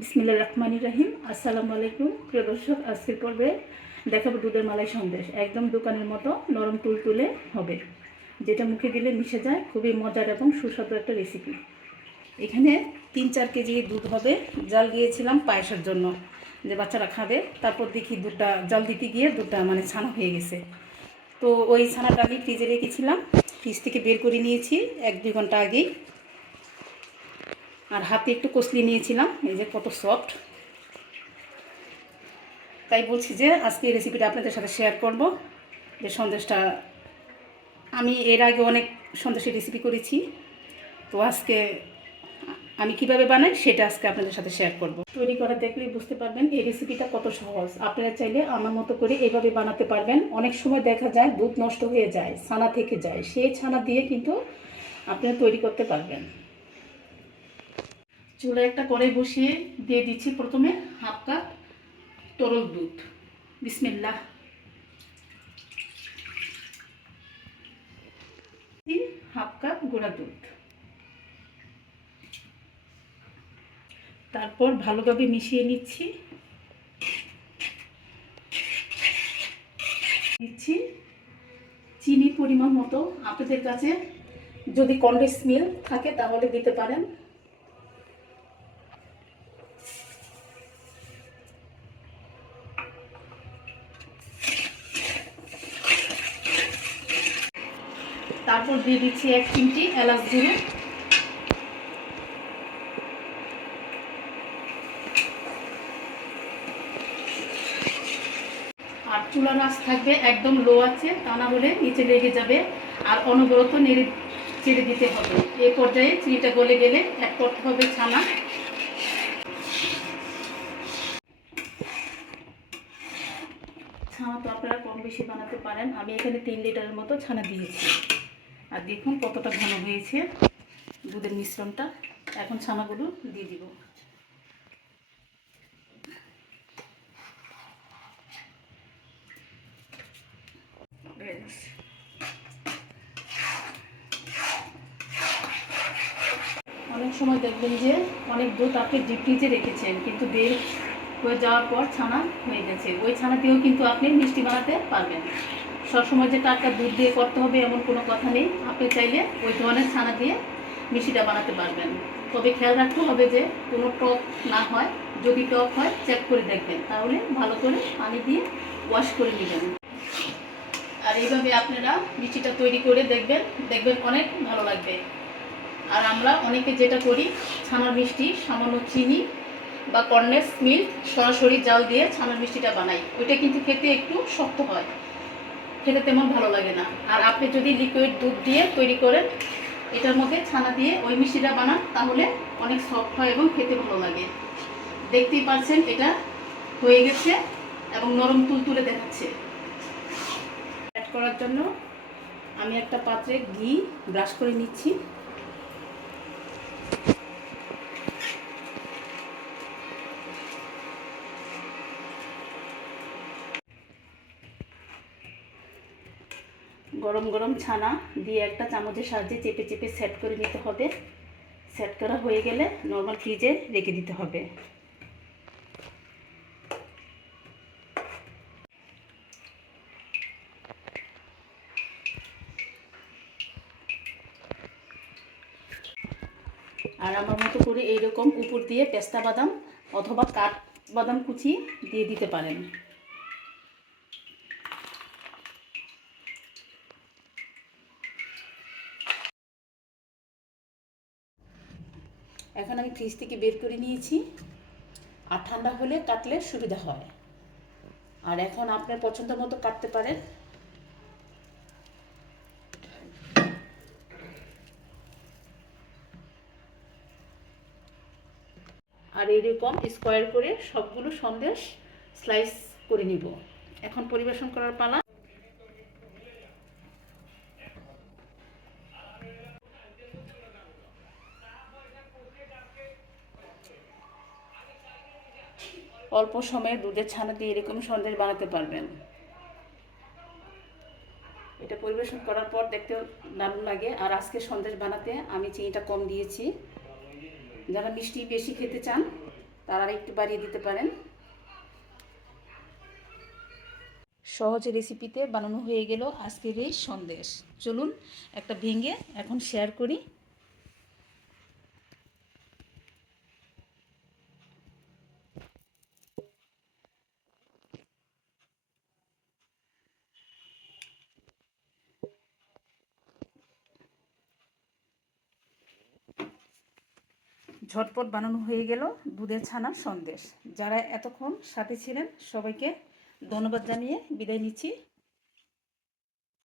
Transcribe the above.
বিসমিল্লাহির রহমানির রহিম। আসসালামু আলাইকুম প্রিয় দর্শক, আজকের পর্বে দেখাবো দুধের মালাই সন্দেশ। একদম দোকানের মতো নরম তুলতুলে হবে, যেটা মুখে দিলে মিশে যায়। খুবই মজার এবং সুস্বাদু একটা রেসিপি। এখানে 3-4 কেজি দুধ হবে। জাল দিয়েছিলাম পায়েসের জন্য, যে বাচ্চারা খাবে। তারপর দেখি দুধটা জাল দিতে গিয়ে দুধটা ছানা হয়ে গেছে। তো ওই ছানাটা আমি ফ্রিজে রেখেছিলাম, ফ্রিজ থেকে বের করে নিয়েছি 1-2 ঘন্টা আগেই। আর হাতে একটু কসলি নিয়েছিলাম, এই যে কত সফট। তাই বলছি যে আজকে এই রেসিপিটা আপনাদের সাথে শেয়ার করব। যে সন্দেশটা আমি এর আগে অনেক সন্দেশের রেসিপি করেছি, তো আজকে আমি কিভাবে বানাই সেটা আজকে আপনাদের সাথে শেয়ার করব। তৈরি করা দেখলেই বুঝতে পারবেন এই রেসিপিটা কত সহজ। আপনারা চাইলে আমার মতো করে এইভাবে বানাতে পারবেন। অনেক সময় দেখা যায় দুধ নষ্ট হয়ে যায়, ছানা থেকে যায়, সেই ছানা দিয়ে কিন্তু আপনারা তৈরি করতে পারবেন। চুলায় একটা কড়াই বসিয়ে দিয়ে দিচ্ছি প্রথমে 1/2 কাপ তরল দুধ। বিসমিল্লাহ। 1/2 কাপ গুঁড়া দুধ। তারপর ভালোভাবে মিশিয়ে নিচ্ছি। দিচ্ছি চিনি পরিমাণ মতো। আপনাদের কাছে যদি কনডেন্স মিল্ক থাকে তাহলে দিতে পারেন। তারপর দিয়ে দিচ্ছি 1 চিমটি এলাচ গুঁড়ো। আর চুলার আঁচ থাকবে একদম লো আছে, তা না হলে নিচে লেগে যাবে। আর অনবরত নেড়ে চেড়ে দিতে হবে। এই পর্যায়ে চিনিটা গলে গেলে অ্যাড করতে হবে ছানা। ছানা তো আপনারা কম বেশি বানাতে পারেন। আমি এখানে 3 লিটারের মতো ছানা দিয়েছি। আর দেখুন কতটা ঘন হয়েছে দুধের মিশ্রণটা। এখন ছানাগুলো দিয়ে দিব। অনেক সময় দেখবেন যে অনেক দুধ আপনি ডিপ ফ্রিজে রেখেছেন, কিন্তু বের হয়ে যাওয়ার পর ছানা হয়ে গেছে। ওই ছানা দিয়েও কিন্তু আপনি মিষ্টি বানাতে পারবেন। সবসময় যে টাটকা দুধ দিয়ে করতে হবে এমন কোনো কথা নেই। আপনি চাইলে ওই ধরনের ছানা দিয়ে মিষ্টিটা বানাতে পারবেন। তবে খেয়াল রাখতে হবে যে কোনো টক না হয়। যদি টক হয় চেক করে দেখবেন, তাহলে ভালো করে পানি দিয়ে ওয়াশ করে নেবেন। আর এইভাবে আপনারা মিষ্টিটা তৈরি করে দেখবেন, দেখবেন অনেক ভালো লাগবে। আর আমরা অনেকে যেটা করি, ছানার মিষ্টি সামান্য চিনি বা কনডেন্স মিল্ক সরাসরি জাল দিয়ে ছানার মিষ্টিটা বানাই। ওইটা কিন্তু খেতে একটু শক্ত হয়, খেতে তেমন ভালো লাগে না। আর আপনি যদি লিকুইড দুধ দিয়ে তৈরি করেন, এটার মধ্যে ছানা দিয়ে ওই মিষ্টিটা বানান, তাহলে অনেক সফট হয় এবং খেতে ভালো লাগে। দেখতেই পাচ্ছেন এটা হয়ে গেছে এবং নরম তুলতুলে দেখাচ্ছে। অ্যাড করার জন্য আমি একটা পাত্রে ঘি ব্রাশ করে নিচ্ছি। গরম গরম ছানা দিয়ে একটা চামচের সাহায্যে চেপে চেপে সেট করে নিতে হবে। সেট করা হয়ে গেলে নর্মাল ফ্রিজে রেখে দিতে হবে। আর আমার মতো করে এইরকম উপর দিয়ে পেস্তা বাদাম অথবা কাঠ বাদাম কুচি দিয়ে দিতে পারেন। এখন আমি ফ্রিজ থেকে বের করে নিয়েছি। আর ঠান্ডা হলে কাটলে সুবিধা হয়। আর এখন আপনার পছন্দ মতো কাটতে পারেন। আর এরকম স্কোয়ার করে সবগুলো সন্দেশ স্লাইস করে নিব। এখন পরিবেশন করার পালা। অল্প সময়ে দুধের ছানা দিয়ে এরকম সন্দেশ বানাতে পারবেন। এটা পরিবেশন করার পর দেখতে দারুণ লাগে। আর আজকে সন্দেশ বানাতে আমি চিনিটা কম দিয়েছি। যারা মিষ্টি বেশি খেতে চান তার আর একটু বাড়িয়ে দিতে পারেন। সহজ রেসিপিতে বানানো হয়ে গেল আজকের এই সন্দেশ। চলুন একটা ভেঙে এখন শেয়ার করি। ঝটপট বানানো হয়ে গেল দুধের ছানার সন্দেশ। যারা এতক্ষণ সাথে ছিলেন সবাইকে ধন্যবাদ জানিয়ে বিদায় নিচ্ছি।